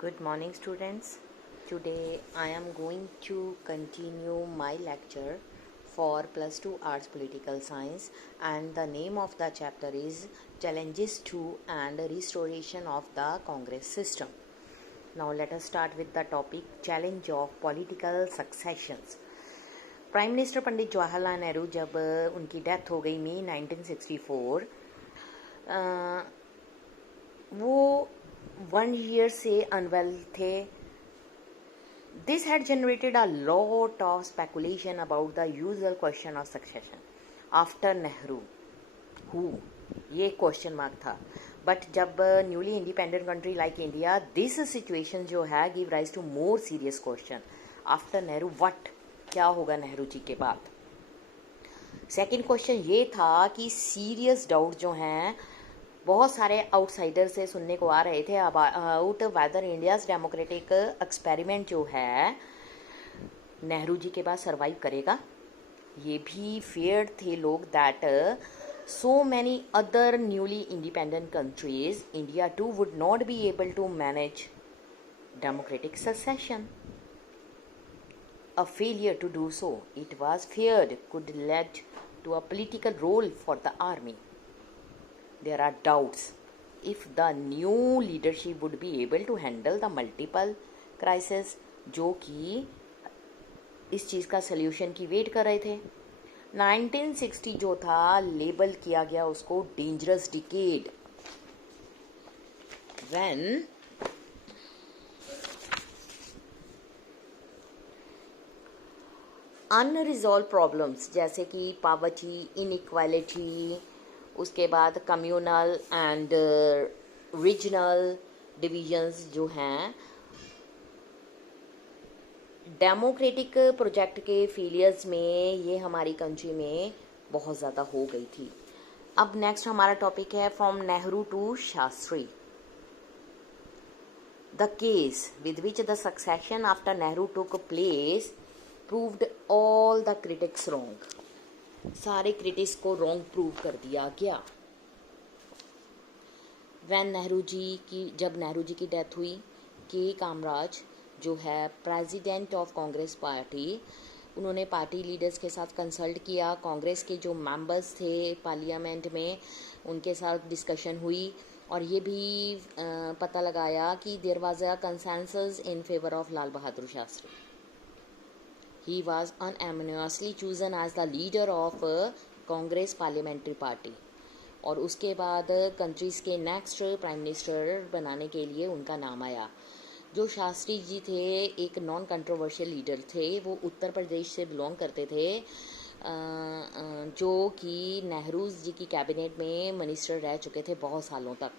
Good morning, students. Today I am going to continue my lecture for plus 2 arts political science, and the name of the chapter is Challenges to and Restoration of the Congress System. Now let us start with the topic Challenge of Political Successions. Prime minister Pandit Jawaharlal Nehru जब उनकी death हो गई मई 1964, वो 1 year से unwell थे. This had generated a lot of speculation about the usual question of succession after Nehru. Who? ये question mark था. But जब newly independent country like India, this situation जो है give rise to more serious question. After Nehru what, क्या होगा नेहरू जी के बाद. Second question ये था कि सीरियस डाउट जो हैं बहुत सारे आउटसाइडर से सुनने को आ रहे थे about whether India's democratic experiment जो है नेहरू जी के बाद सरवाइव करेगा. ये भी फेयर थे लोग that so many other newly independent countries, India too would not be able to manage democratic succession. A failure to do so, it was feared, could lead to a political role for the army. There are doubts if the new leadership would be able to handle the multiple crises जो कि इस चीज़ का solution की wait कर रहे थे. 1960 जो था लेबल किया गया उसको dangerous decade, when unresolved problems जैसे कि पॉवर्टी, इनइक्वालिटी, उसके बाद कम्युनल एंड रीजनल डिविजन्स जो हैं, डेमोक्रेटिक प्रोजेक्ट के फेलियर्स में ये हमारी कंट्री में बहुत ज़्यादा हो गई थी. अब नेक्स्ट हमारा टॉपिक है from Nehru to Shastri. The case with which the succession after Nehru took place proved all the critics wrong. सारे क्रिटिक्स को रॉन्ग प्रूव कर दिया गया. जब नेहरू जी की डेथ हुई, के कामराज जो है प्रेसिडेंट ऑफ कांग्रेस पार्टी, उन्होंने पार्टी लीडर्स के साथ कंसल्ट किया. कांग्रेस के जो मेंबर्स थे पार्लियामेंट में उनके साथ डिस्कशन हुई और ये भी पता लगाया कि there was a consensus in favour of Lal Bahadur Shastri. He was unanimously chosen as the leader of Congress Parliamentary Party. और उसके बाद कंट्रीज़ के नेक्स्ट प्राइम मिनिस्टर बनाने के लिए उनका नाम आया. जो शास्त्री जी थे एक नॉन कंट्रोवर्शियल लीडर थे. वो उत्तर प्रदेश से बिलोंग करते थे, जो कि नेहरू जी की कैबिनेट में मिनिस्टर रह चुके थे बहुत सालों तक.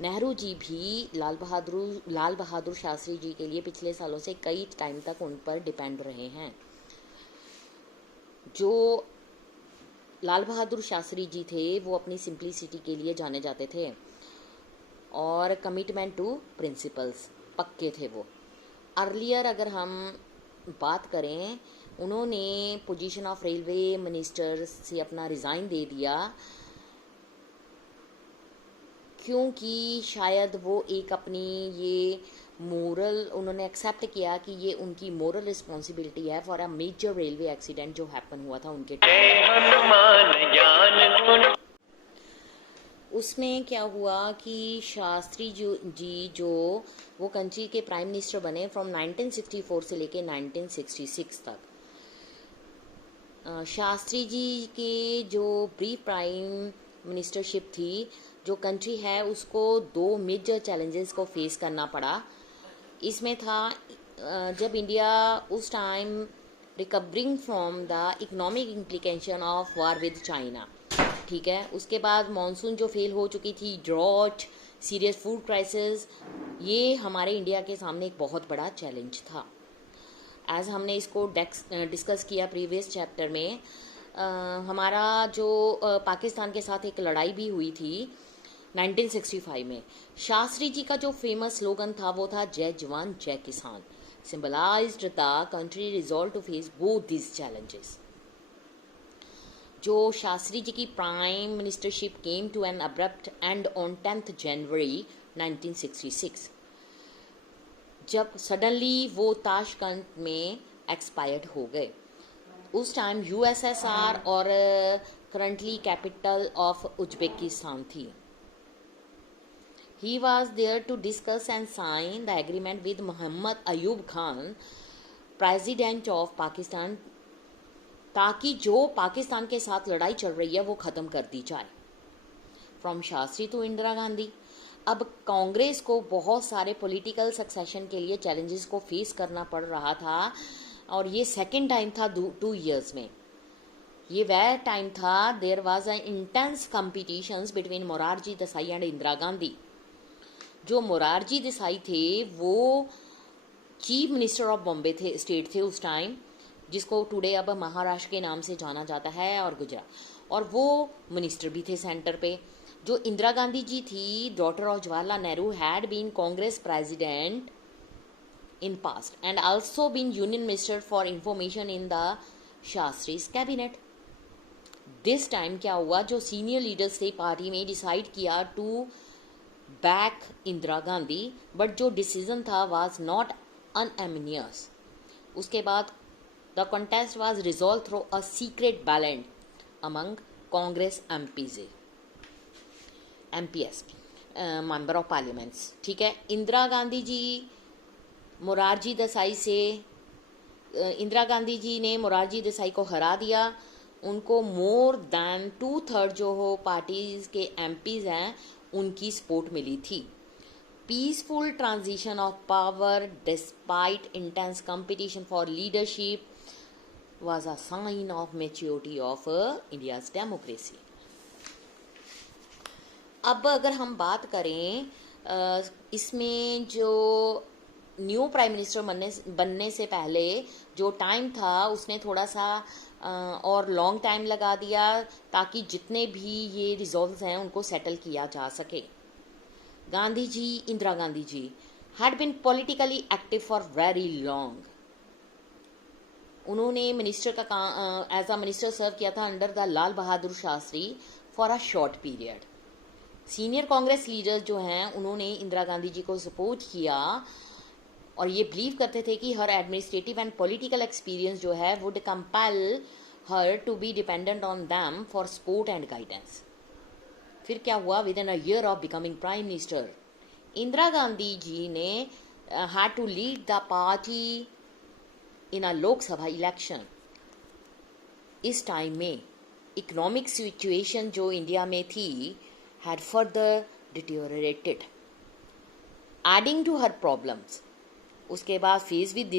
नेहरू जी भी लाल बहादुर शास्त्री जी के लिए पिछले सालों से कई टाइम तक उन पर डिपेंड रहे हैं. जो लाल बहादुर शास्त्री जी थे वो अपनी सिंप्लिसिटी के लिए जाने जाते थे और कमिटमेंट टू प्रिंसिपल्स पक्के थे वो. अर्लियर अगर हम बात करें, उन्होंने पोजीशन ऑफ रेलवे मिनिस्टर से अपना रिज़ाइन दे दिया क्योंकि शायद वो एक अपनी ये मोरल उन्होंने एक्सेप्ट किया कि ये उनकी मोरल रिस्पॉन्सिबिलिटी है for a major railway accident जो हैपन हुआ था उनके टाइम. उसमें क्या हुआ कि शास्त्री जी जो वो कंट्री के प्राइम मिनिस्टर बने फ्रॉम 1964 से लेके 1966 तक. शास्त्री जी के जो ब्रीफ प्राइम मिनिस्टरशिप थी, जो कंट्री है उसको 2 मेजर चैलेंजेस को फेस करना पड़ा. इसमें था जब इंडिया उस time recovering from the economic implication of war with China, ठीक है. उसके बाद मॉनसून जो फेल हो चुकी थी, ड्रॉट, सीरियस फूड क्राइसिस, ये हमारे इंडिया के सामने एक बहुत बड़ा चैलेंज था. एज हमने इसको डिस्कस किया प्रीवियस चैप्टर में, हमारा जो पाकिस्तान के साथ एक लड़ाई भी हुई थी 1965 में. शास्त्री जी का जो फेमस स्लोगन था वो था जय जवान जय किसान. Symbolized the country resolve to face both these challenges. जो शास्त्री जी की prime ministership came to an abrupt end on 10th January 1966, जब सडनली वो ताशकंद में एक्सपायर्ड हो गए। उस टाइम यूएसएसआर और करंटली कैपिटल ऑफ उज्बेकिस्तान थी। He was there to discuss and sign the agreement with Muhammad Ayub Khan, president of Pakistan, ताकि जो पाकिस्तान के साथ लड़ाई चल रही है वो ख़त्म कर दी जाए। From Shastri to Indira Gandhi. अब कांग्रेस को बहुत सारे पॉलिटिकल सक्सेशन के लिए चैलेंजेस को फेस करना पड़ रहा था, और ये सेकेंड टाइम था 2 years में। ये वह टाइम था there was a intense competitions between Morarji Desai and Indira Gandhi. जो मोरारजी देसाई थे वो चीफ मिनिस्टर ऑफ बॉम्बे थे, स्टेट थे उस टाइम, जिसको टुडे अब महाराष्ट्र के नाम से जाना जाता है, और गुजरात, और वो मिनिस्टर भी थे सेंटर पे। जो इंदिरा गांधी जी थी, daughter of Jawaharlal Nehru, had been Congress president in past and also been union minister for information in the Shastri's cabinet. This time क्या हुआ, जो सीनियर लीडर्स थे पार्टी में, डिसाइड किया to back Indira Gandhi, but जो डिसीजन था वाज नॉट अनएमिनियस। उसके बाद the contest was resolved through a secret ballot among Congress MPs member of parliaments. ठीक है, इंदिरा गांधी जी मोरारजी देसाई से इंदिरा गांधी जी ने मोरारजी देसाई को हरा दिया। उनको मोर दैन 2/3 जो हो पार्टीज के एमपीज हैं उनकी सपोर्ट मिली थी। Peaceful transition of power despite intense competition for leadership was a sign of maturity of India's democracy. अब अगर हम बात करें इसमें जो न्यू प्राइम मिनिस्टर बनने से पहले जो टाइम था उसने थोड़ा सा और लॉन्ग टाइम लगा दिया, ताकि जितने भी ये रिजॉल्व्स हैं उनको सेटल किया जा सके। Gandhi ji, Indira Gandhi ji had been politically active for very long. उन्होंने मिनिस्टर का काम एज अ मिनिस्टर सर्व किया था under the Lal Bahadur Shastri for a short period. Senior Congress leader जो हैं उन्होंने इंदिरा गांधी जी को सपोर्ट किया और ये बिलीव करते थे कि हर एडमिनिस्ट्रेटिव एंड पॉलिटिकल एक्सपीरियंस जो है would compel her to be dependent on them for support and guidance. फिर क्या हुआ, with in a year of becoming prime minister Indira Gandhi जी ने had to lead the party in a Lok Sabha election. इस time में economic situation जो India में थी had further deteriorated, adding to her problems. उसके बाद faced with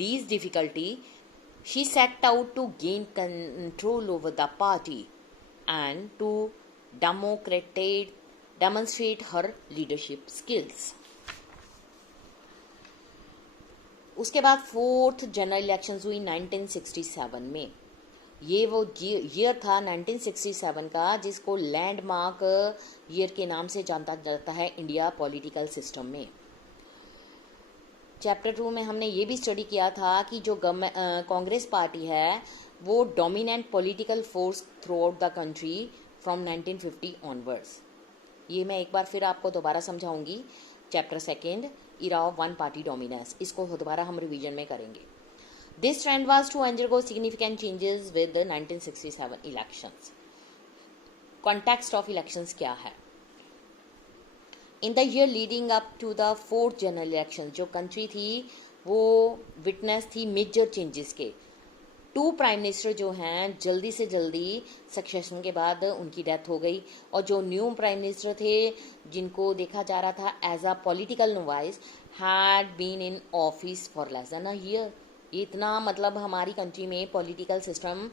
these difficulty, she set out to gain control over the party and to demonstrate her leadership skills. उसके बाद 4th general elections हुई 1967 में। ये वो ईयर था 1967 का जिसको लैंडमार्क ईयर के नाम से जाना जाता है इंडिया पॉलिटिकल सिस्टम में। चैप्टर 2 में हमने ये भी स्टडी किया था कि जो कांग्रेस पार्टी है वो dominant political force throughout the country from 1950 onwards. ये मैं एक बार फिर आपको दोबारा समझाऊंगी। Chapter 2 era of one party dominance, इसको दोबारा हम रिवीजन में करेंगे। This trend was to undergo significant changes with the 1967 elections. Context of elections क्या है? In the year leading up to the 4th general election, जो country थी वो witness थी major changes के। 2 प्राइम मिनिस्टर जो हैं जल्दी से जल्दी सक्सेशन के बाद उनकी डेथ हो गई, और जो न्यू प्राइम मिनिस्टर थे जिनको देखा जा रहा था as a political novice had been in office for less than a year. इतना मतलब हमारी कंट्री में पॉलिटिकल सिस्टम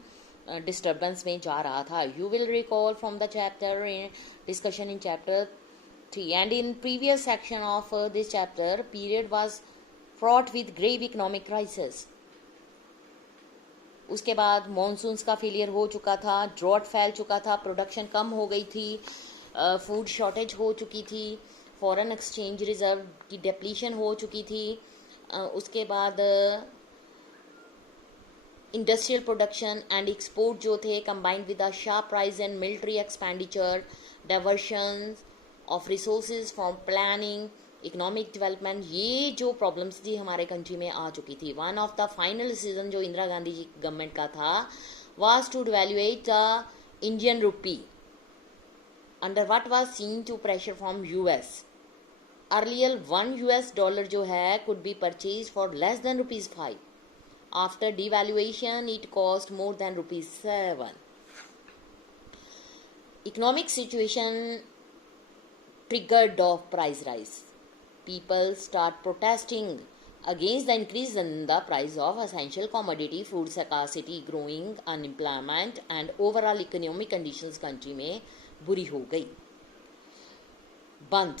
डिस्टर्बेंस में जा रहा था। You will recall from the chapter discussion in chapter 3 and in previous section of this chapter period was fraught with grave economic crisis. उसके बाद मॉनसून्स का फेलियर हो चुका था, ड्रॉट फैल चुका था, प्रोडक्शन कम हो गई थी, फूड शॉर्टेज हो चुकी थी, फॉरेन एक्सचेंज रिजर्व की डिप्लीशन हो चुकी थी। उसके बाद इंडस्ट्रियल प्रोडक्शन एंड एक्सपोर्ट जो थे, combined with the sharp rise and military expenditure, diversion of resources from planning, economic development, ये जो प्रॉब्लम्स थी हमारे कंट्री में आ चुकी थी. One of the final decision जो इंदिरा गांधी जी गवर्नमेंट का था was to devaluate the Indian rupee under what was seen to pressure from US. Earlier $1 जो है could be purchased for less than ₹5. After devaluation it cost more than ₹7. Economic situation triggered of price rise. People start protesting against the increase in the price of essential commodity, food scarcity, growing unemployment and overall economic conditions country में बुरी हो गई. बंद,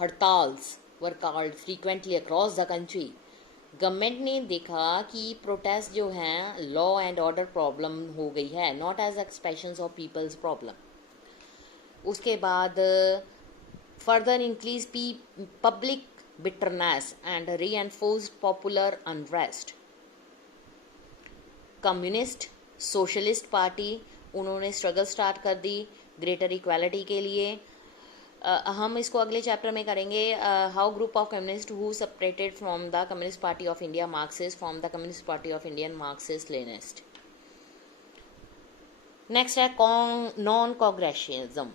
hartals were called frequently across the country. Government ने देखा कि protest जो हैं लॉ एंड ऑर्डर प्रॉब्लम हो गई है, not as expressions of people's problem. उसके बाद further increased public bitterness and reinforced popular unrest. Communist socialist party उन्होंने स्ट्रगल स्टार्ट कर दी ग्रेटर इक्वालिटी के लिए. हम इसको अगले चैप्टर में करेंगे. How group of communist who separated from the communist party of India Marxist from the communist party of Indian Marxist Leninist. Next है नॉन कांग्रेसिज्म.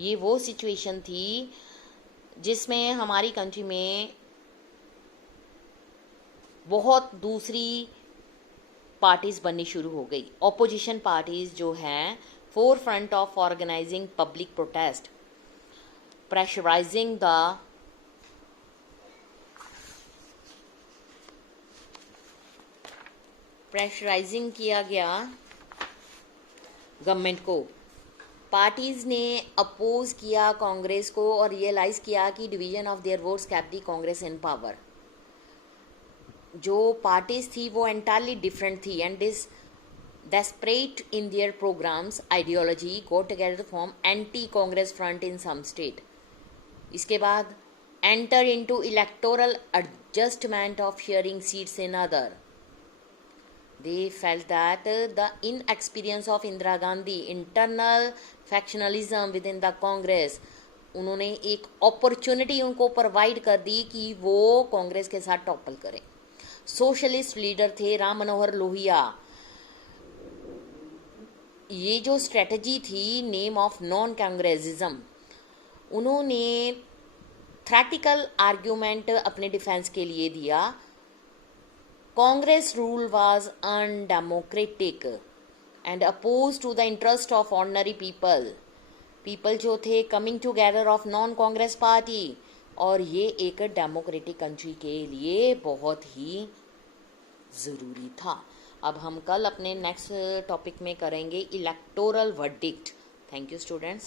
ये वो सिचुएशन थी जिसमें हमारी कंट्री में बहुत दूसरी पार्टीज बननी शुरू हो गई. ऑपोजिशन पार्टीज जो हैं forefront of organising public protest, pressurising किया गया गवर्नमेंट को. पार्टीज ने अपोज किया कांग्रेस को और रियलाइज किया कि division of their votes kept the Congress in power. जो पार्टीज थी वो एंटायरली डिफरेंट थी and this desperate in their programs ideology got together to form anti congress front in some state. इसके बाद enter into electoral adjustment of sharing seats in other. They felt that the inexperience of Indira Gandhi, internal factionalism within the Congress, उन्होंने एक opportunity उनको provide कर दी कि वो कांग्रेस के साथ टॉपल करें. सोशलिस्ट लीडर थे राम मनोहर लोहिया. ये जो स्ट्रेटजी थी नेम ऑफ नॉन कांग्रेसिज्म, उन्होंने थ्रेटिकल आर्ग्यूमेंट अपने डिफेंस के लिए दिया. Congress rule was undemocratic and oppose to the interest of ordinary people जो थे coming together of non Congress party. और ये एक डेमोक्रेटिक कंट्री के लिए बहुत ही ज़रूरी था. अब हम कल अपने नेक्स्ट टॉपिक में करेंगे electoral verdict. Thank you students.